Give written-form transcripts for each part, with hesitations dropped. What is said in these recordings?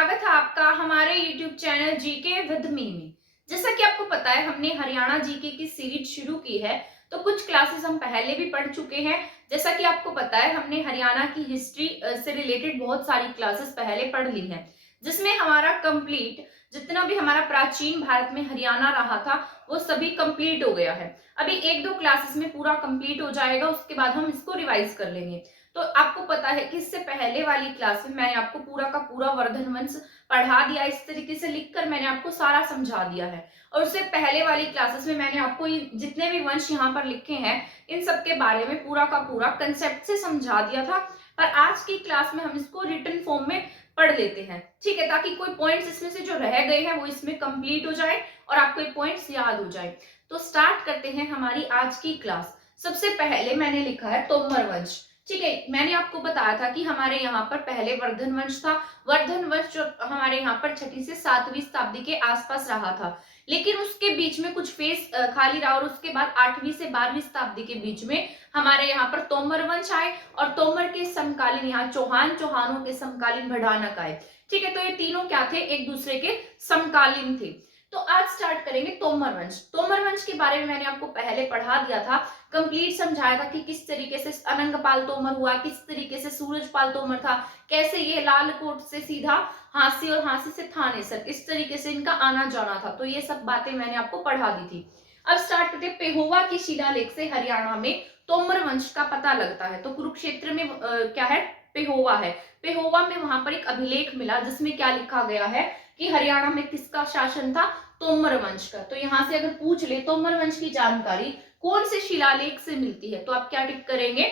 स्वागत है आपका हमारे YouTube channel GK with me में। जैसा कि आपको पता है हमने हरियाणा जीके की सीरीज शुरू की है, तो कुछ क्लासेस हम पहले भी पढ़ चुके हैं। जैसा कि आपको पता है हमने हरियाणा की हिस्ट्री से रिलेटेड बहुत सारी क्लासेस पहले पढ़ ली हैं, जिसमें हमारा कंप्लीट जितना भी हमारा प्राचीन भारत में हरियाणा रहा था वो सभी कंप्लीट हो गया है। अभी एक दो क्लासेस में पूरा कंप्लीट हो जाएगा, उसके बाद हम इसको रिवाइज कर लेंगे। तो आपको पता है कि इससे पहले वाली क्लास में मैंने आपको पूरा का पूरा वर्धन वंश पढ़ा दिया, इस तरीके से लिखकर मैंने आपको सारा समझा दिया है। और उससे पहले वाली क्लासेस में मैंने आपको जितने भी वंश यहाँ पर लिखे हैं इन सब के बारे में पूरा का पूरा कंसेप्ट से समझा दिया था। पर आज की क्लास में हम इसको रिटन फॉर्म में पढ़ लेते हैं, ठीक है, ताकि कोई पॉइंट्स इसमें से जो रह गए हैं वो इसमें कंप्लीट हो जाए और आपको ये पॉइंट्स याद हो जाए। तो स्टार्ट करते हैं हमारी आज की क्लास। सबसे पहले मैंने लिखा है तोमर वंश। ठीक है, मैंने आपको बताया था कि हमारे यहाँ पर पहले वर्धन वंश था। वर्धन वंश जो हमारे यहाँ पर 6वीं से 7वीं शताब्दी के आसपास रहा था, लेकिन उसके बीच में कुछ फेस खाली रहा और उसके बाद 8वीं से 12वीं शताब्दी के बीच में हमारे यहाँ पर तोमर वंश आए और तोमर के समकालीन यहाँ चौहानों के समकालीन भड़ानक आए। ठीक है, तो ये तीनों क्या थे, एक दूसरे के समकालीन थे। तो आज स्टार्ट करेंगे तोमर वंश। तोमर वंश के बारे में मैंने आपको पहले पढ़ा दिया था, कंप्लीट समझाया था कि किस तरीके से अनंगपाल तोमर हुआ, किस तरीके से सूरजपाल तोमर था, कैसे ये लालकोट से सीधा हांसी और हांसी से थानेसर किस तरीके से इनका आना जाना था। तो ये सब बातें मैंने आपको पढ़ा दी थी। अब स्टार्ट करते, पेहोवा की शिलालेख से हरियाणा में तोमर वंश का पता लगता है। तो कुरुक्षेत्र में क्या है, पेहोवा है। पेहोवा में वहां पर एक अभिलेख मिला जिसमें क्या लिखा गया है कि हरियाणा में किसका शासन था, तोमर वंश का। तो यहां से अगर पूछ ले तोमर वंश की जानकारी कौन से शिलालेख से मिलती है, तो आप क्या टिक करेंगे,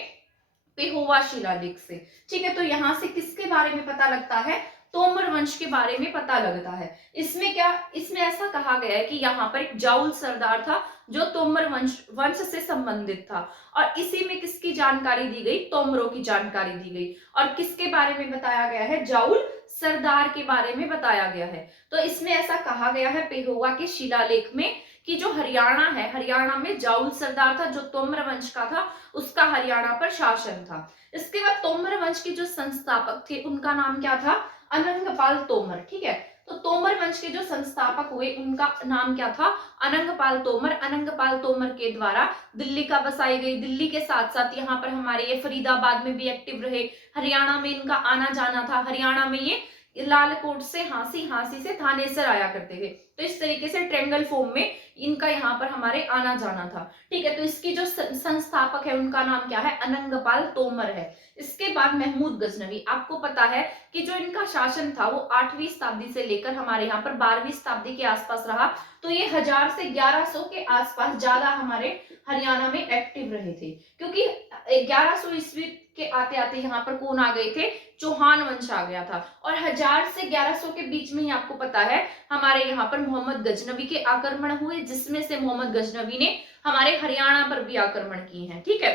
पेहोवा शिलालेख से। ठीक है, तो यहां से किसके बारे में पता लगता है, तोमर वंश के बारे में पता लगता है। इसमें ऐसा कहा गया है कि यहाँ पर एक जाउल सरदार था जो तोमर वंश से संबंधित था और इसी में किसकी जानकारी दी गई, तोमरों की जानकारी दी गई। और किसके बारे में बताया गया है, जाउल सरदार के बारे में बताया गया है। तो इसमें ऐसा कहा गया है पेहोवा के शिलालेख में कि जो हरियाणा है, हरियाणा में जाउल सरदार था जो तोमर वंश का था, उसका हरियाणा पर शासन था। इसके बाद तोमर वंश के जो संस्थापक थे उनका नाम क्या था, अनंगपाल तोमर। ठीक है, तो तोमर वंश के जो संस्थापक हुए उनका नाम क्या था, अनंगपाल तोमर। अनंगपाल तोमर के द्वारा दिल्ली का बसाई गई, दिल्ली के साथ साथ यहाँ पर हमारे ये फरीदाबाद में भी एक्टिव रहे। हरियाणा में इनका आना जाना था, हरियाणा में ये लालकोट से हांसी से थानेसर आया करते थे। तो इस तरीके से ट्रेंगल फॉर्म में इनका यहाँ पर हमारे आना जाना था। ठीक है, तो इसकी जो संस्थापक है उनका नाम क्या है, अनंगपाल तोमर है। इसके बाद महमूद गजनवी। आपको पता है कि जो इनका शासन था वो 8वीं शताब्दी से लेकर हमारे यहाँ पर 12वीं शताब्दी के आसपास रहा। तो ये 1000 से 1100 के आसपास ज्यादा हमारे हरियाणा में एक्टिव रहे थे, क्योंकि 1100 ईस्वी के आते आते यहाँ पर कौन आ गए थे, चौहान वंश आ गया था। और 1000 से 1100 के बीच में ही आपको पता है हमारे यहाँ पर मोहम्मद गजनवी के आक्रमण हुए, जिसमें से मोहम्मद गजनवी ने हमारे हरियाणा पर भी आक्रमण किए हैं। ठीक है,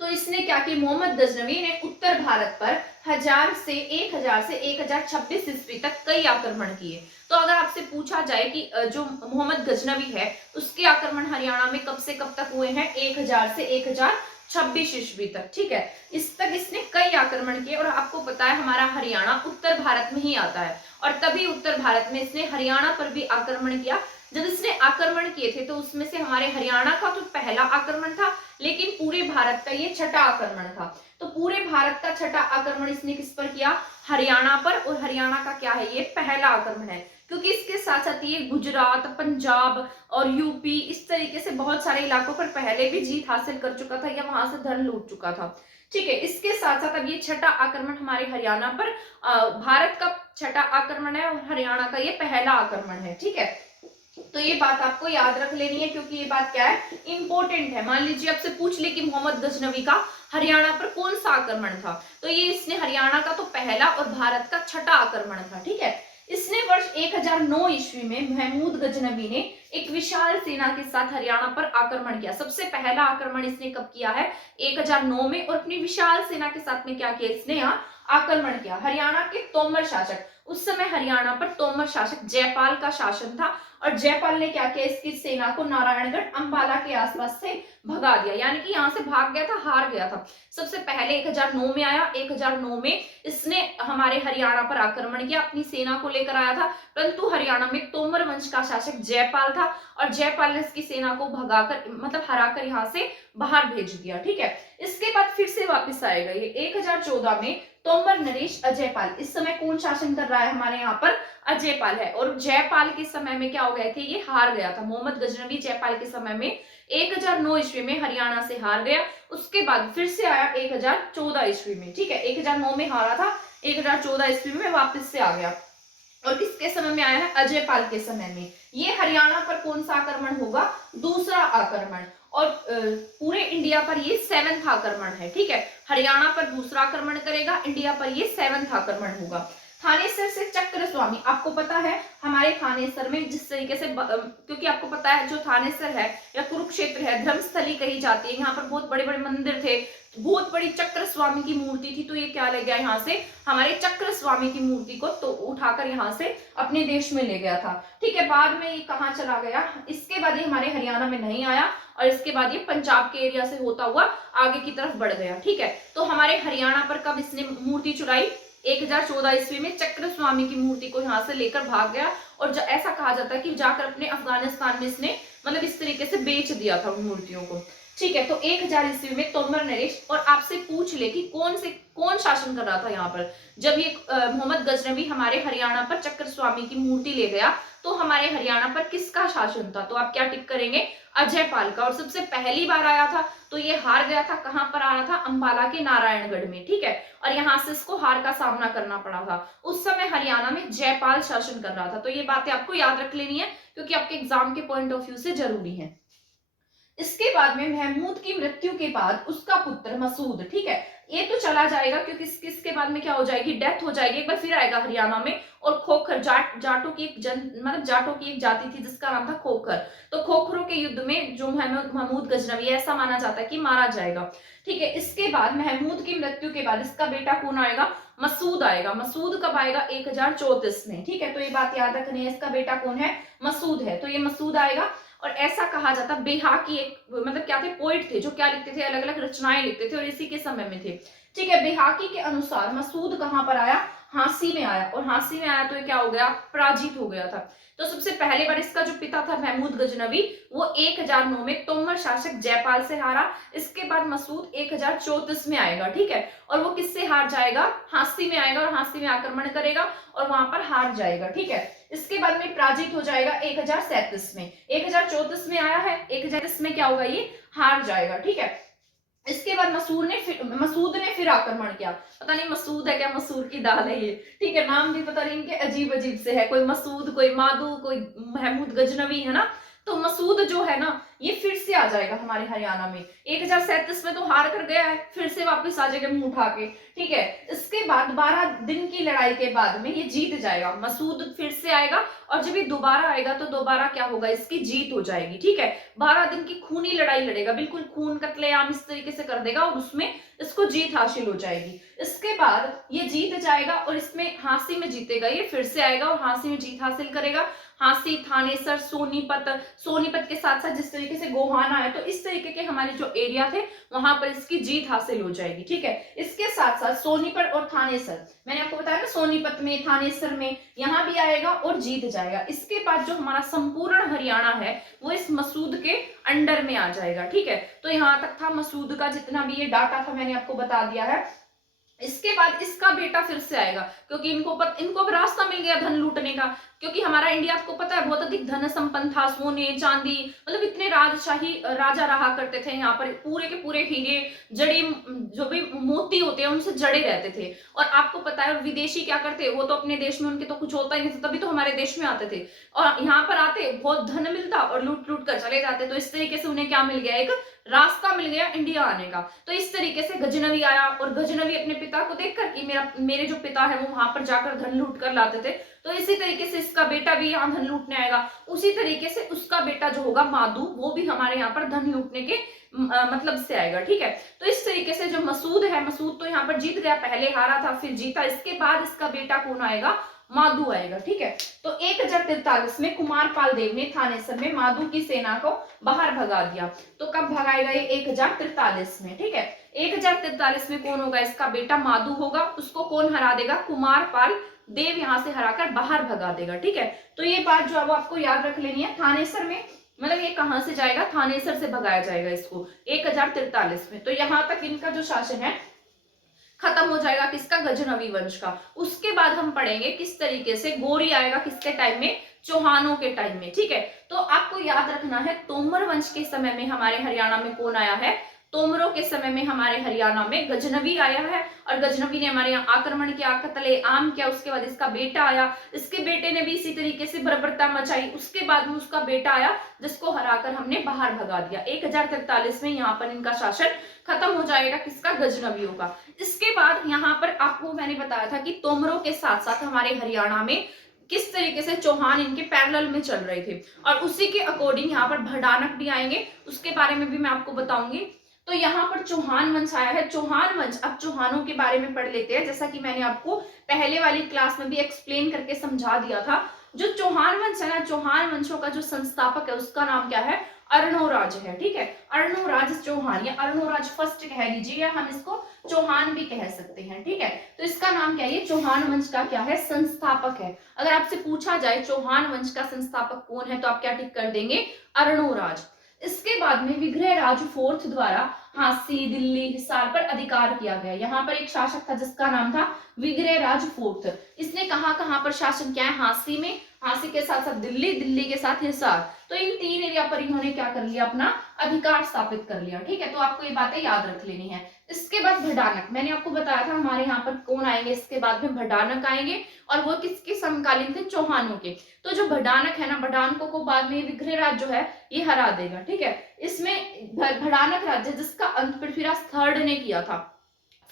तो इसने क्या किया, मोहम्मद गजनवी ने उत्तर भारत पर 1000 से 1026 ईस्वी तक कई आक्रमण किए। तो अगर आपसे पूछा जाए कि जो मोहम्मद गजनवी है उसके आक्रमण हरियाणा में कब से कब तक हुए हैं, 1000 से 1026 ईस्वी तक। ठीक है, इस तक इसने कई आक्रमण किए। और आपको पता है हमारा हरियाणा उत्तर भारत में ही आता है और तभी उत्तर भारत में इसने हरियाणा पर भी आक्रमण किया। जब इसने आक्रमण किए थे तो उसमें से हमारे हरियाणा का तो पहला आक्रमण था, लेकिन पूरे भारत का ये छठा आक्रमण था। तो पूरे भारत का छठा आक्रमण इसने किस पर किया, हरियाणा पर। और हरियाणा का क्या है, ये पहला आक्रमण है, क्योंकि इसके साथ साथ ये गुजरात, पंजाब और यूपी इस तरीके से बहुत सारे इलाकों पर पहले भी जीत हासिल कर चुका था या वहां से धन लूट चुका था। ठीक है, इसके साथ साथ अब ये छठा आक्रमण हमारे हरियाणा पर, भारत का छठा आक्रमण है और हरियाणा का ये पहला आक्रमण है। ठीक है, तो ये बात आपको याद रख लेनी है, क्योंकि ये बात क्या है, इंपॉर्टेंट है। मान लीजिए आपसे पूछ ले कि मोहम्मद गजनवी का हरियाणा पर कौन सा आक्रमण था, तो ये इसने हरियाणा का तो पहला और भारत का छठा आक्रमण था। ठीक है, इसने वर्ष 1009 ईस्वी में महमूद गजनवी ने एक विशाल सेना के साथ हरियाणा पर आक्रमण किया। सबसे पहला आक्रमण इसने कब किया है, 1009 में। और अपनी विशाल सेना के साथ में क्या किया इसने यहाँ आक्रमण किया। हरियाणा के तोमर शासक, उस समय हरियाणा पर तोमर शासक जयपाल का शासन था और जयपाल ने क्या किया, इसकी सेना को नारायणगढ़ अंबाला के आसपास से भगा दिया, यानी कि यहाँ से भाग गया था, हार गया था। सबसे पहले 1009 में आया, 1009 में इसने हमारे हरियाणा पर आक्रमण किया, अपनी सेना को लेकर आया था, परंतु हरियाणा में तोमर वंश का शासक जयपाल था और जयपाल ने इसकी सेना को भगाकर मतलब हराकर यहाँ से बाहर भेज दिया। ठीक है, इसके बाद फिर से वापस आएगा ये 1014 में तोमर नरेश अजयपाल। इस समय कौन शासन कर रहा है हमारे यहाँ पर, अजयपाल है। और जयपाल के समय में क्या हो गए थे, ये हार गया था। मोहम्मद गजनवी जयपाल के समय में 1009 ईस्वी में हरियाणा से हार गया, उसके बाद फिर से आया 1014 ईस्वी में। ठीक है, 1009 में हारा था, 1014 ईस्वी में वापस से आ गया और किसके समय में आया है, अजयपाल के समय में। ये हरियाणा पर कौन सा आक्रमण होगा, दूसरा आक्रमण, और पूरे इंडिया पर ये 7वां आक्रमण है। ठीक है, हरियाणा पर दूसरा आक्रमण करेगा, इंडिया पर ये 7वां आक्रमण होगा। थानेसर से चक्र स्वामी, आपको पता है हमारे थानेसर में जिस तरीके से क्योंकि आपको पता है जो थानेसर है या कुरुक्षेत्र है, धर्मस्थली कही जाती है, यहाँ पर बहुत बड़े बड़े मंदिर थे, बहुत बड़ी चक्र स्वामी की मूर्ति थी, तो ये क्या ले गया यहाँ से, हमारे चक्र स्वामी की मूर्ति को तो उठाकर यहाँ से अपने देश में ले गया था। ठीक है, बाद में ये कहाँ चला गया, इसके बाद ये हमारे हरियाणा में नहीं आया और इसके बाद ये पंजाब के एरिया से होता हुआ आगे की तरफ बढ़ गया। ठीक है, तो हमारे हरियाणा पर कब इसने मूर्ति चुराई, 1014 ईस्वी में चक्र स्वामी की मूर्ति को यहाँ से लेकर भाग गया और ऐसा कहा जाता है कि जाकर अपने अफगानिस्तान में इसने मतलब इस तरीके से बेच दिया था उन मूर्तियों को। ठीक है, तो 1000 ईस्वी में तोमर नरेश, और आपसे पूछ ले कि कौन शासन कर रहा था यहाँ पर, जब ये मोहम्मद गजनवी हमारे हरियाणा पर चक्र स्वामी की मूर्ति ले गया तो हमारे हरियाणा पर किसका शासन था, तो आप क्या टिक करेंगे, अजयपाल का। और सबसे पहली बार आया था तो ये हार गया था, कहां पर आया था, अंबाला के नारायणगढ़ में। ठीक है, और यहाँ से इसको हार का सामना करना पड़ा था। उस समय हरियाणा में जयपाल शासन कर रहा था, तो ये बातें आपको याद रख लेनी है क्योंकि आपके एग्जाम के पॉइंट ऑफ व्यू से जरूरी है। इसके बाद में महमूद की मृत्यु के बाद उसका पुत्र मसूद, ठीक है, ये तो चला जाएगा क्योंकि इसके बाद में क्या हो जाएगी, डेथ हो जाएगी, एक बार फिर आएगा हरियाणा में। और खोखर जाटों की एक जाटों की एक जाति थी जिसका नाम था खोखर, तो खोखरों के युद्ध में जो महमूद गजनवी, ऐसा माना जाता है कि मारा जाएगा। ठीक है, इसके बाद महमूद की मृत्यु के बाद इसका बेटा कौन आएगा, मसूद आएगा। मसूद कब आएगा, 1034 में। ठीक है, तो ये बात याद रखनी है, इसका बेटा कौन है, मसूद है, तो ये मसूद आएगा। और ऐसा कहा जाता, बेहाकी एक मतलब क्या थे, पोइट थे जो क्या लिखते थे, अलग अलग रचनाएं लिखते थे और इसी के समय में थे। ठीक है, बेहाकी के अनुसार मसूद कहां पर आया, हांसी में आया, और हांसी में आया तो ये क्या हो गया, पराजित हो गया था। तो सबसे पहले बार इसका जो पिता था महमूद गजनवी, वो 1009 में तोमर शासक जयपाल से हारा। इसके बाद मसूद 1034 में आएगा। ठीक है, और वो किससे हार जाएगा, हांसी में आएगा और हांसी में आक्रमण करेगा और वहां पर हार जाएगा। ठीक है, इसके बाद में पराजित हो जाएगा 1037 में। 1034 में आया है, 1037 में क्या होगा, ये हार जाएगा। ठीक है, इसके बाद मसूद ने फिर आक्रमण किया। पता नहीं मसूद है क्या, मसूर की दाल है ये। ठीक है, नाम भी पता नहीं इनके अजीब अजीब से है, कोई मसूद, कोई मादू, कोई महमूद गजनवी, है ना। तो मसूद जो है ना, ये फिर से आ जाएगा हमारे हरियाणा में। 1037 में तो हार कर गया है, फिर से वापस आ जाएगा मुंह उठा के। ठीक है, इसके बाद 12 दिन की लड़ाई के बाद में ये जीत जाएगा। मसूद फिर से आएगा और जब ये दोबारा आएगा तो दोबारा क्या होगा, इसकी जीत हो जाएगी। ठीक है, 12 दिन की खूनी लड़ाई लड़ेगा, बिल्कुल खून कत्लेआम इस तरीके से कर देगा और उसमें इसको जीत हासिल हो जाएगी। इसके बाद ये जीत जाएगा और इसमें हांसी में जीतेगा, ये फिर से आएगा और हांसी में जीत हासिल करेगा। हांसी, थानेसर, सोनीपत के साथ साथ जिस तरीके से गोहाना है, तो इस तरीके के हमारे जो एरिया थे वहां पर इसकी जीत हासिल हो जाएगी। ठीक है, इसके साथ साथ सोनीपत और थानेसर, मैंने आपको बताया ना, सोनीपत में, थानेसर में, यहाँ भी आएगा और जीत जाएगा। इसके बाद जो हमारा संपूर्ण हरियाणा है वो इस मसूद के अंडर में आ जाएगा। ठीक है, तो यहाँ तक था मसूद का जितना भी ये डाटा था मैंने आपको बता दिया है। इसके बाद इसका बेटा फिर से आएगा क्योंकि इनको अब रास्ता मिल गया धन लूटने का, क्योंकि हमारा इंडिया आपको पता है बहुत अधिक धन संपन्न था, सोने चांदी, मतलब इतने राजशाही राजा रहा करते थे, यहाँ पर पूरे के पूरे हीरे जड़े जो भी मोती होते हैं उनसे जड़े रहते थे। और आपको पता है विदेशी क्या करते, वो तो अपने देश में उनके तो कुछ होता ही नहीं था, तभी तो हमारे देश में आते थे और यहाँ पर आते बहुत धन मिलता और लूट लूट कर चले जाते। तो इस तरीके से उन्हें क्या मिल गया, एक रास्ता मिल गया इंडिया आने का। तो इस तरीके से गजनवी आया और गजनवी अपने पिता को देखकर कि मेरे जो पिता है वो वहां पर जाकर धन लूट कर लाते थे, तो इसी तरीके से इसका बेटा भी यहाँ धन लूटने आएगा। उसी तरीके से उसका बेटा जो होगा मादू, वो भी हमारे यहाँ पर धन लूटने के मतलब से आएगा। ठीक है, तो इस तरीके से जो मसूद है, मसूद तो यहाँ पर जीत गया, पहले हारा था फिर जीता, इसके बाद इसका बेटा कौन आएगा, माधु आएगा। ठीक है, तो 1043 में कुमारपाल देव ने थानेसर में माधु की सेना को बाहर भगा दिया। तो कब भगाएगा ये, 1043 में। ठीक है, 1043 में कौन होगा, इसका बेटा माधु होगा, उसको कौन हरा देगा, कुमारपाल देव यहाँ से हराकर बाहर भगा देगा। ठीक है, तो ये बात जो है वो आपको याद रख लेनी है। थानेसर में मतलब ये कहां से जाएगा, थानेसर से भगाया जाएगा इसको 1043 में। तो यहां तक इनका जो शासन है खत्म हो जाएगा, किसका, गजनवी वंश का। उसके बाद हम पढ़ेंगे किस तरीके से गौरी आएगा, किसके टाइम में, चौहानों के टाइम में। ठीक है, तो आपको याद रखना है तोमर वंश के समय में हमारे हरियाणा में कौन आया है, तोमरों के समय में हमारे हरियाणा में गजनवी आया है, और गजनवी ने हमारे यहाँ आक्रमण किया, कत्ले आम किया। उसके बाद इसका बेटा आया, इसके बेटे ने भी इसी तरीके से बर्बरता मचाई। उसके बाद में उसका बेटा आया जिसको हराकर हमने बाहर भगा दिया। 1043 में यहाँ पर इनका शासन खत्म हो जाएगा, किसका, गजनवियों का। इसके बाद यहाँ पर आपको मैंने बताया था कि तोमरों के साथ साथ हमारे हरियाणा में किस तरीके से चौहान इनके पैरेलल में चल रहे थे, और उसी के अकॉर्डिंग यहाँ पर भडानक भी आएंगे, उसके बारे में भी मैं आपको बताऊंगी। तो यहाँ पर चौहान वंश आया है, चौहान वंश। अब चौहानों के बारे में पढ़ लेते हैं, जैसा कि मैंने आपको पहले वाली क्लास में भी एक्सप्लेन करके समझा दिया था। जो चौहान वंश है ना, चौहान वंशों का जो संस्थापक है उसका नाम क्या है, अर्णोराज है। ठीक है, अर्णोराज चौहान या अर्णोराज फर्स्ट कह लीजिए, या हम इसको चौहान भी कह सकते हैं। ठीक है, तो इसका नाम क्या है, ये चौहान वंश का क्या है, संस्थापक है। अगर आपसे पूछा जाए चौहान वंश का संस्थापक कौन है, तो आप क्या टिक कर देंगे, अर्णोराज। इसके बाद में विग्रहराज फोर्थ द्वारा हांसी, दिल्ली, हिसार पर अधिकार किया गया। यहाँ पर एक शासक था जिसका नाम था विग्रहराज फोर्थ। इसने कहां पर शासन किया है, हांसी में, हांसी के साथ साथ दिल्ली, दिल्ली के साथ हिसार। तो इन 3 एरिया पर इन्होंने क्या कर लिया, अपना अधिकार स्थापित कर लिया। ठीक है, तो आपको ये बातें याद रख लेनी है। इसके बाद भडानक, मैंने आपको बताया था हमारे यहाँ पर कौन आएंगे, इसके बाद में भडानक आएंगे, और वो किसके समकालीन थे, चौहानों के। तो जो भडानक है ना, भडानकों को बाद में विग्रहराज जो है ये हरा देगा। ठीक है, इसमें भडानक राज्य जिसका अंत पृथ्वीराज थर्ड ने किया था,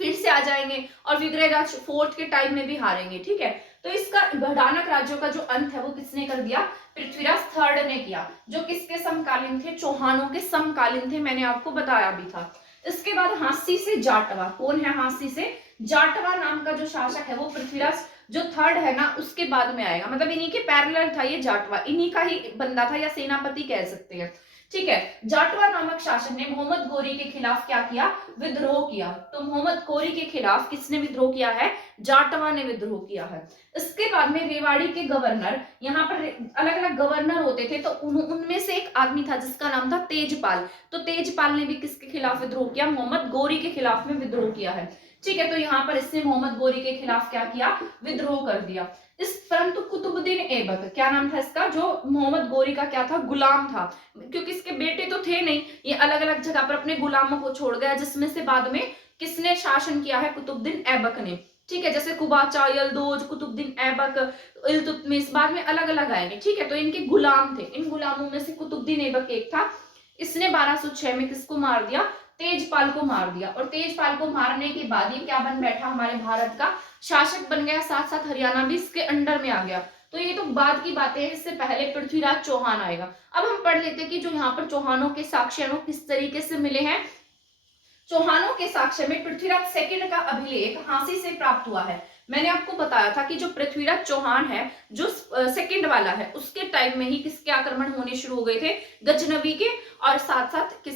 फिर से आ जाएंगे, और विग्रहराज फोर्थ के टाइम में भी हारेंगे। ठीक है, तो इसका भडानक राज्यों का जो अंत है वो किसने कर दिया, पृथ्वीराज थर्ड ने किया, जो किसके समकालीन थे, चौहानों के समकालीन थे, मैंने आपको बताया भी था। इसके बाद हांसी से जाटवा, कौन है हांसी से, जाटवा नाम का जो शासक है वो पृथ्वीराज जो थर्ड है ना उसके बाद में आएगा, मतलब इन्हीं के पैरेलल था ये जाटवा, इन्हीं का ही बंदा था या सेनापति कह सकते हैं। ठीक है, जाटवा नामक शासक ने मोहम्मद गोरी के खिलाफ क्या किया, विद्रोह किया। तो मोहम्मद गोरी के खिलाफ किसने विद्रोह किया है, जाटवा ने विद्रोह किया है। इसके बाद में रेवाड़ी के गवर्नर, यहाँ पर अलग अलग गवर्नर होते थे, तो उनमें से एक आदमी था जिसका नाम था तेजपाल। तो तेजपाल ने भी किसके खिलाफ विद्रोह किया, मोहम्मद गोरी के खिलाफ में विद्रोह किया है। ठीक है, तो यहाँ पर इसने मोहम्मद गोरी के खिलाफ क्या किया, विद्रोह कर दिया। इस परंतु कुतुबुद्दीन ऐबक, क्या नाम था इसका, जो मोहम्मद गोरी का क्या था, गुलाम था, क्योंकि इसके बेटे तो थे नहीं, ये अलग अलग जगह पर अपने गुलामों को छोड़ गया, जिसमें से बाद में किसने शासन किया है, कुतुबुद्दीन ऐबक ने। ठीक है, जैसे कुबाचा, यलदोज, कुतुबुद्दीन ऐबक, इल्तुतमिश, बाद में अलग अलग आएंगे। ठीक है, तो इनके गुलाम थे, इन गुलामों में से कुतुबुद्दीन ऐबक एक था। इसने 1206 में किसको मार दिया, तेजपाल को मार दिया, और तेजपाल को मारने के बाद ये क्या बन बैठा, हमारे भारत का शासक बन गया, साथ साथ हरियाणा भी इसके अंडर में आ गया। तो ये तो बाद की बातें हैं, इससे पहले पृथ्वीराज चौहान आएगा। अब हम पढ़ लेते हैं कि जो यहाँ पर चौहानों के साक्ष्य हैं वो किस तरीके से मिले हैं। चौहानों के साक्ष्य में पृथ्वीराज सेकंड का अभिलेख हांसी से प्राप्त हुआ है। मैंने आपको बताया था कि जो पृथ्वीराज चौहान है जो सेकंड वाला है, उसके टाइम में ही किसके आक्रमण होने शुरू हो गए थे, गजनवी के, और साथ साथ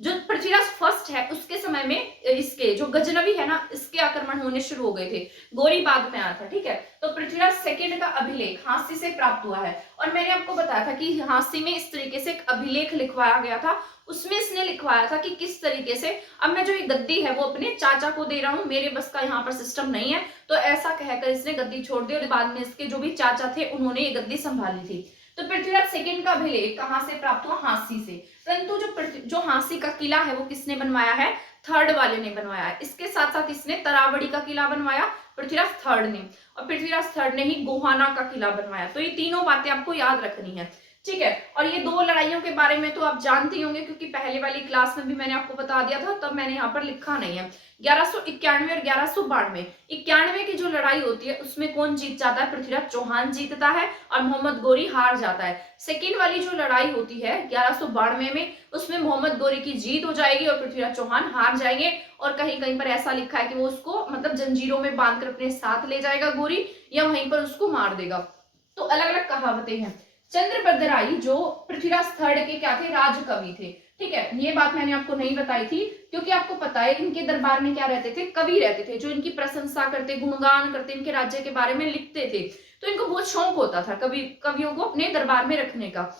जो पृथ्वीराज फर्स्ट है उसके समय में इसके जो गजनवी है ना इसके आक्रमण होने शुरू हो गए थे, गोरी बाद में आया था। ठीक है, तो पृथ्वीराज सेकंड का अभिलेख हांसी से प्राप्त हुआ है, और मैंने आपको बताया था कि हांसी में इस तरीके से एक अभिलेख लिखवाया गया था। उसमें इसने लिखवाया था कि किस तरीके से अब मैं जो ये गद्दी है वो अपने चाचा को दे रहा हूँ, मेरे बस का यहाँ पर सिस्टम नहीं है, तो ऐसा कहकर इसने गद्दी छोड़ दी, और बाद में इसके जो भी चाचा थे उन्होंने ये गद्दी संभाली थी। तो पृथ्वीराज सेकंड का अभिलेख कहां से प्राप्त हुआ, हांसी से। परंतु जो हांसी का किला है वो किसने बनवाया है, थर्ड वाले ने बनवाया है। इसके साथ साथ इसने तरावड़ी का किला बनवाया पृथ्वीराज थर्ड ने, और पृथ्वीराज थर्ड ने ही गोहाना का किला बनवाया। तो ये तीनों बातें आपको याद रखनी है। ठीक है। और ये दो लड़ाइयों के बारे में तो आप जानते ही होंगे, क्योंकि पहले वाली क्लास में भी मैंने आपको बता दिया था, तब मैंने यहाँ पर लिखा नहीं है। 1191 और 1192, 91 की जो लड़ाई होती है उसमें कौन जीत जाता है? पृथ्वीराज चौहान जीतता है और मोहम्मद गोरी हार जाता है। सेकेंड वाली जो लड़ाई होती है 1192 में, उसमें मोहम्मद गोरी की जीत हो जाएगी और पृथ्वीराज चौहान हार जाएंगे। और कहीं कहीं पर ऐसा लिखा है कि वो उसको मतलब जंजीरों में बांधकर अपने साथ ले जाएगा गोरी, या वहीं पर उसको मार देगा। तो अलग अलग कहावतें हैं। चंद्रभद्राई जो पृथ्वीराज थर्ड के क्या थे? राजकवि थे। ठीक है, ये बात मैंने आपको नहीं बताई थी, क्योंकि आपको पता है इनके दरबार में क्या रहते थे? कवि रहते थे, जो इनकी प्रशंसा करते, गुणगान करते, इनके राज्य के बारे में लिखते थे। तो इनको बहुत शौक होता था कवियों को अपने दरबार में रखने का।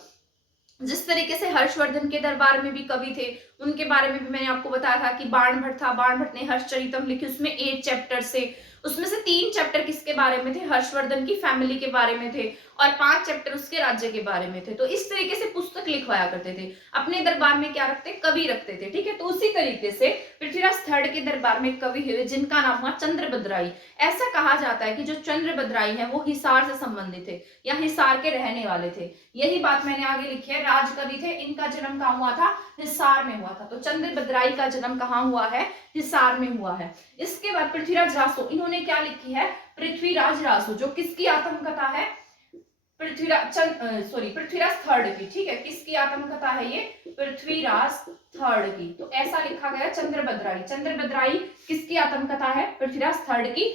जिस तरीके से हर्षवर्धन के दरबार में भी कवि थे, उनके बारे में भी मैंने आपको बताया था कि बाण भट्ट था, बाण भट्ट ने हर्षचरितम लिखी, उसमें 8 चैप्टर से, उसमें से 3 चैप्टर किसके बारे में थे? हर्षवर्धन की फैमिली के बारे में थे, और 5 चैप्टर उसके राज्य के बारे में थे। तो इस तरीके से पुस्तक लिखवाया करते थे। अपने दरबार में क्या रखते? कवि रखते थे। ठीक है, तो उसी तरीके से पृथ्वीराज थर्ड के दरबार में कवि हुए जिनका नाम हुआ चंद्रभद्राई। ऐसा कहा जाता है कि जो चंद्रभद्राई है वो हिसार से संबंधित थे, या हिसार के रहने वाले थे। यही बात मैंने आगे लिखी है। राजकवि थे, इनका जन्म कहाँ हुआ था? हिसार में हुआ था। तो चंद्रभद्राई का जन्म कहाँ हुआ है? हिसार में हुआ है। इसके बाद पृथ्वीराज रासो, इन्होंने क्या लिखी है? पृथ्वीराज रासो, जो किसकी आत्मकथा है? पृथ्वीराज थर्ड की। ठीक है, किसकी आत्मकथा है ये? पृथ्वीराज थर्ड की। तो ऐसा लिखा गया चंद्रभद्राई। चंद्रभद्राई किसकी आत्मकथा है? पृथ्वीराज थर्ड की।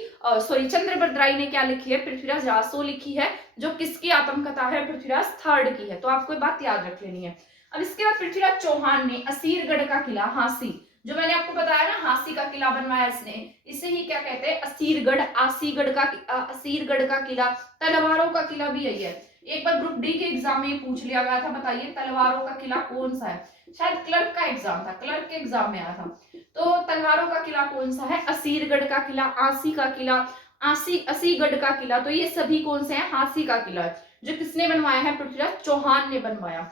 चंद्रभद्राई ने क्या लिखी है? पृथ्वीराज रासो लिखी है, जो किसकी आत्मकथा है? पृथ्वीराज थर्ड की है। तो आपको ये बात याद रख लेनी है। अब इसके बाद पृथ्वीराज चौहान ने असीरगढ़ का किला, हांसी, जो मैंने आपको बताया ना, हांसी का किला बनवाया इसने, इसे ही क्या कहते हैं? असीरगढ़, असीरगढ़ का किला। तलवारों का किला भी यही है। एक बार ग्रुप डी के एग्जाम में पूछ लिया गया था, बताइए तलवारों का किला कौन सा है? शायद क्लर्क का एग्जाम था, क्लर्क के एग्जाम में आया था। तो तलवारों का किला कौन सा है? असीरगढ़ का किला, आसी का किला, असीगढ़ का किला। तो ये सभी कौन से हैं? हांसी का किला है, जो किसने बनवाया है? पृथ्वीराज चौहान ने बनवाया।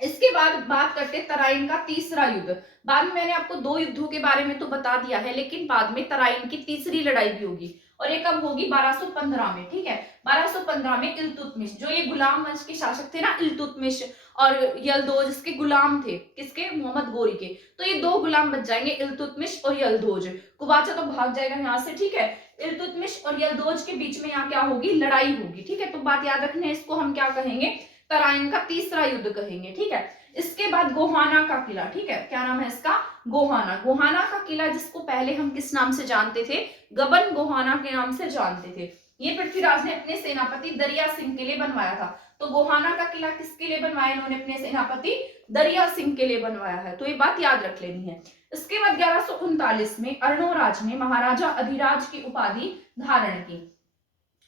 इसके बाद बात करते हैं तराइन का तीसरा युद्ध। बाद में मैंने आपको 2 युद्धों के बारे में तो बता दिया है, लेकिन बाद में तराइन की तीसरी लड़ाई भी होगी, और ये कब होगी? 1215 में। ठीक है, 1215 में इल्तुतमिश, जो ये गुलाम वंश के शासक थे ना, इल्तुतमिश और यल्दोज, इसके गुलाम थे। किसके? मोहम्मद गोरी के। तो ये 2 गुलाम बच जाएंगे, इल्तुतमिश और यल्दोज। कुबाचा तो भाग जाएगा यहाँ से। ठीक है, इल्तुतमिश और यल्दोज के बीच में यहाँ क्या होगी? लड़ाई होगी। ठीक है, तो बात याद रखना है, इसको हम क्या कहेंगे? तराइन का तीसरा युद्ध कहेंगे। ठीक है, इसके बाद गोहाना का किला। ठीक है, क्या नाम है इसका? गोहाना। गोहाना का किला, जिसको पहले हम किस नाम से जानते थे? गबन गोहाना के नाम से जानते थे। ये पृथ्वीराज ने अपने सेनापति दरिया सिंह के लिए बनवाया था। तो गोहाना का किला किसके लिए बनवाया इन्होंने? अपने सेनापति दरिया सिंह के लिए बनवाया है। तो ये बात याद रख लेनी है। इसके बाद 1139 में अर्णोराज ने महाराजा अधिराज की उपाधि धारण की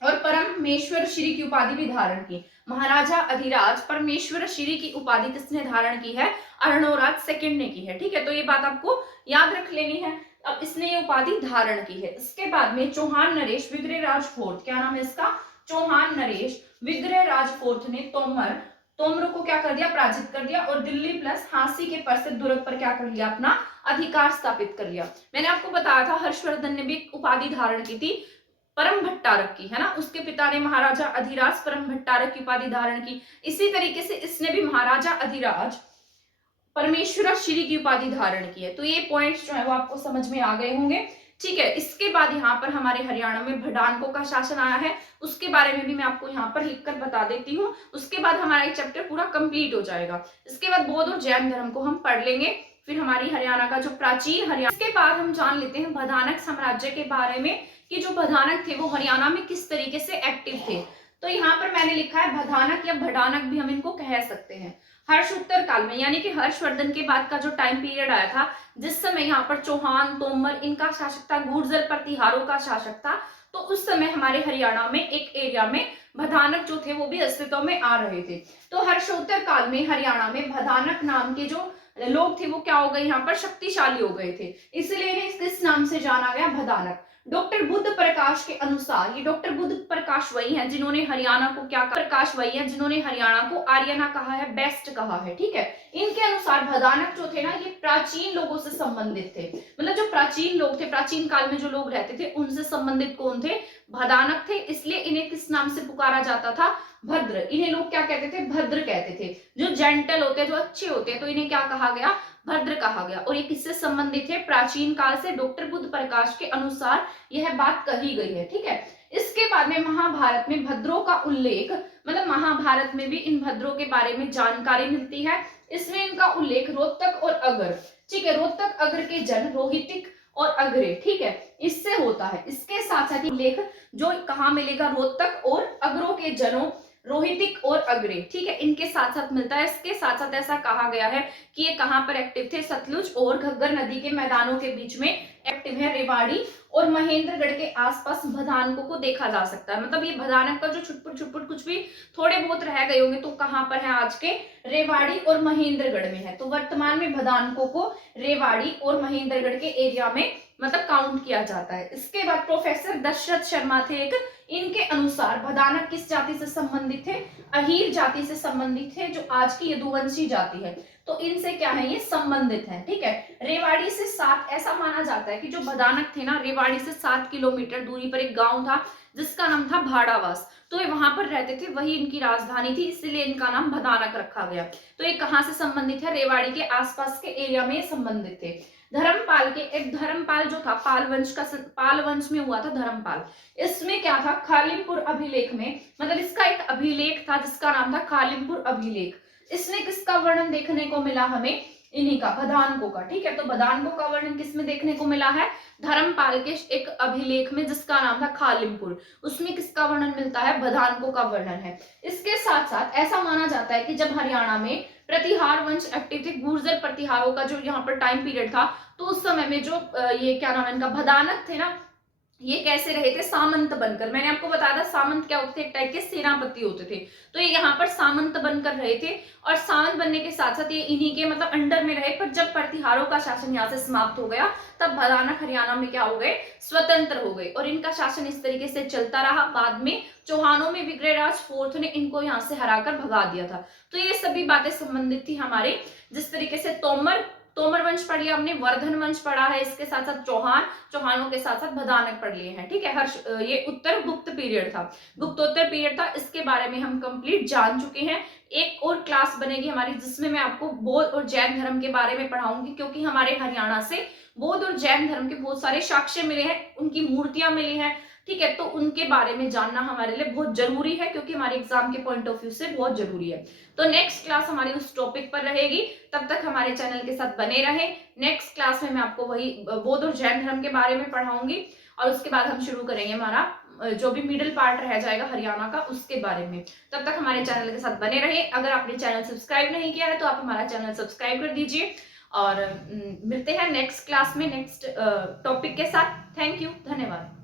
और परमेश्वर श्री की उपाधि भी धारण की। महाराजा अधिराज परमेश्वर श्री की उपाधि किसने धारण की है? अर्णोराज सेकंड ने की है। ठीक है, तो ये बात आपको याद रख लेनी है। अब इसने ये उपाधि धारण की है। इसके बाद में चौहान नरेश विग्रहराज फोर्थ, क्या नाम है इसका? चौहान नरेश विग्रहराज फोर्थ ने तोमरों को क्या कर दिया? पराजित कर दिया, और दिल्ली प्लस हांसी के प्रसिद्ध दुर्ग पर क्या कर लिया? अपना अधिकार स्थापित कर लिया। मैंने आपको बताया था हर्षवर्धन ने भी उपाधि धारण की थी, परम भट्टारक की, है ना। उसके पिता ने महाराजा अधिराज परम भट्टारक की उपाधि धारण की। इसी तरीके से इसने भी महाराजा अधिराज परमेश्वर श्री की उपाधि धारण की है। तो ये पॉइंट्स जो है वो आपको समझ में आ गए होंगे। ठीक है, इसके बाद यहाँ पर हमारे हरियाणा में भडानकों का शासन आया है, उसके बारे में भी मैं आपको यहाँ पर लिखकर बता देती हूँ। उसके बाद हमारा एक चैप्टर पूरा कंप्लीट हो जाएगा। इसके बाद बौद्ध और जैन धर्म को हम पढ़ लेंगे, फिर हमारी हरियाणा का जो प्राचीन हरियाणा। इसके बाद हम जान लेते हैं भदानक साम्राज्य के बारे में, कि जो भदानक थे वो हरियाणा में किस तरीके से एक्टिव थे। तो यहाँ पर मैंने लिखा है भदानक या भडानक भी हम इनको कह सकते हैं। हर्षोत्तर काल में, यानी कि हर्षवर्धन के बाद का जो टाइम पीरियड आया था, जिस समय यहाँ पर चौहान तोमर इनका शासक था, गुर्जर प्रतिहारों का शासक था, तो उस समय हमारे हरियाणा में एक एरिया में भदानक जो थे वो भी अस्तित्व में आ रहे थे। तो हर्षोत्तर काल में हरियाणा में भदानक नाम के जो लोग थे वो क्या हो गए? यहाँ पर शक्तिशाली हो गए थे, इसलिए इन्हें किस नाम से जाना गया? भदानक। डॉक्टर बुद्ध प्रकाश के अनुसार, ये डॉक्टर बुद्ध प्रकाश वही हैं जिन्होंने हरियाणा को क्या प्रकाश वही हैं जिन्होंने हरियाणा को आर्यना कहा है, बेस्ट कहा है। ठीक है, इनके अनुसार भदानक जो थे ना, ये प्राचीन लोगों से संबंधित थे। मतलब जो प्राचीन लोग थे, प्राचीन काल में जो लोग रहते थे, उनसे संबंधित कौन थे? भदानक थे, इसलिए इन्हें किस नाम से पुकारा जाता था? भद्र। इन्हें लोग क्या कहते थे? भद्र कहते थे। जो जेंटल होते हैं, जो अच्छे होते हैं, तो इन्हें क्या कहा गया? भद्र कहा गया। और ये किससे संबंधित है? प्राचीन काल से डॉक्टर बुद्ध प्रकाश के अनुसार यह बात कही गई है। ठीक है। इसके बाद में महाभारत में भद्रों का उल्लेख, मतलब महाभारत में भी इन भद्रों के बारे में जानकारी मिलती है। इसमें इनका उल्लेख रोहतक और अगर, ठीक है, रोहतक अग्र के जन रोहितिक और अग्रे, ठीक है, इससे होता है। इसके साथ साथ उल्लेख जो कहाँ मिलेगा? रोहतक और अग्रों के जनों रोहितिक और अग्रे, ठीक है, इनके साथ साथ मिलता है। इसके साथ साथ ऐसा कहा गया है कि ये कहाँ पर एक्टिव थे? सतलुज और घग्गर नदी के मैदानों के बीच में एक्टिव है। रेवाड़ी और महेंद्रगढ़ के आसपास भदानकों को देखा जा सकता है। मतलब ये भदानक का जो छुटपुट छुटपुट कुछ भी थोड़े बहुत रह गए होंगे तो कहाँ पर है? आज के रेवाड़ी और महेंद्रगढ़ में है। तो वर्तमान में भदानकों को रेवाड़ी और महेंद्रगढ़ के एरिया में मतलब काउंट किया जाता है। इसके बाद प्रोफेसर दशरथ शर्मा थे एक, इनके अनुसार भदानक किस जाति से संबंधित थे? अहीर जाति से संबंधित है, जो आज की यदुवंशी जाति है। तो इनसे क्या है? ये संबंधित है। ठीक है। रेवाड़ी से 7, ऐसा माना जाता है कि जो भदानक थे ना, रेवाड़ी से 7 किलोमीटर दूरी पर एक गांव था जिसका नाम था भाड़ावास। तो ये वहां पर रहते थे, वही इनकी राजधानी थी, इसलिए इनका नाम भदानक रखा गया। तो ये कहाँ से संबंधित है? रेवाड़ी के आसपास के एरिया में संबंधित थे। धर्मपाल के, एक धर्मपाल जो था पाल वंश का, पाल वंश में हुआ था धर्मपाल। इसमें क्या था? खालिमपुर अभिलेख में, मतलब इसका एक अभिलेख था जिसका नाम था खालिमपुर अभिलेख। इसमें किसका वर्णन देखने को मिला हमें? इन्हीं का, भदानकों का। ठीक है। तो भदानकों का वर्णन किसमें देखने को मिला है? धर्मपाल के एक अभिलेख में जिसका नाम था खालिमपुर। उसमें किसका वर्णन मिलता है? भदानकों का वर्णन है। इसके साथ साथ ऐसा माना जाता है कि जब हरियाणा में प्रतिहार वंश एक्टिव थे, गुर्जर प्रतिहारों का जो यहाँ पर टाइम पीरियड था, तो उस समय में जो ये क्या नाम है इनका, भदानक थे ना, ये कैसे रहे थे? सामंत बनकर। मैंने आपको बताया था सामंत क्या होते थे? एक टाइप के सेनापति होते थे। तो ये यहाँ पर सामंत बनकर रहे थे, और सामंत बनने के साथ साथ ये इन्हीं के मतलब अंडर में रहे। पर जब प्रतिहारों का शासन यहाँ से समाप्त हो गया, तब भदानक हरियाणा में क्या हो गए? स्वतंत्र हो गए, और इनका शासन इस तरीके से चलता रहा। बाद में चौहानों में विग्रहराज फोर्थ ने इनको यहाँ से हराकर भगा दिया था। तो ये सभी बातें संबंधित थी हमारे, जिस तरीके से तोमर वंश पढ़ लिया हमने, वर्धन वंश पढ़ा है, इसके साथ साथ चौहानों के साथ साथ भदानक पढ़ लिए हैं। ठीक है। ये उत्तर गुप्त पीरियड था, गुप्तोत्तर पीरियड था, इसके बारे में हम कंप्लीट जान चुके हैं। एक और क्लास बनेगी हमारी जिसमें मैं आपको बौद्ध और जैन धर्म के बारे में पढ़ाऊंगी, क्योंकि हमारे हरियाणा से बौद्ध और जैन धर्म के बहुत सारे साक्ष्य मिले हैं, उनकी मूर्तियां मिली हैं। ठीक है। तो उनके बारे में जानना हमारे लिए बहुत जरूरी है, क्योंकि हमारे एग्जाम के पॉइंट ऑफ व्यू से बहुत जरूरी है। तो नेक्स्ट क्लास हमारी उस टॉपिक पर रहेगी, तब तक हमारे चैनल के साथ बने रहे। नेक्स्ट क्लास में मैं आपको वही बौद्ध और जैन धर्म के बारे में पढ़ाऊंगी, और उसके बाद हम शुरू करेंगे हमारा जो भी मिडिल पार्ट रह जाएगा हरियाणा का, उसके बारे में। तब तक हमारे चैनल के साथ बने रहे। अगर आपने चैनल सब्सक्राइब नहीं किया है तो आप हमारा चैनल सब्सक्राइब कर दीजिए, और मिलते हैं नेक्स्ट क्लास में नेक्स्ट टॉपिक के साथ। थैंक यू, धन्यवाद।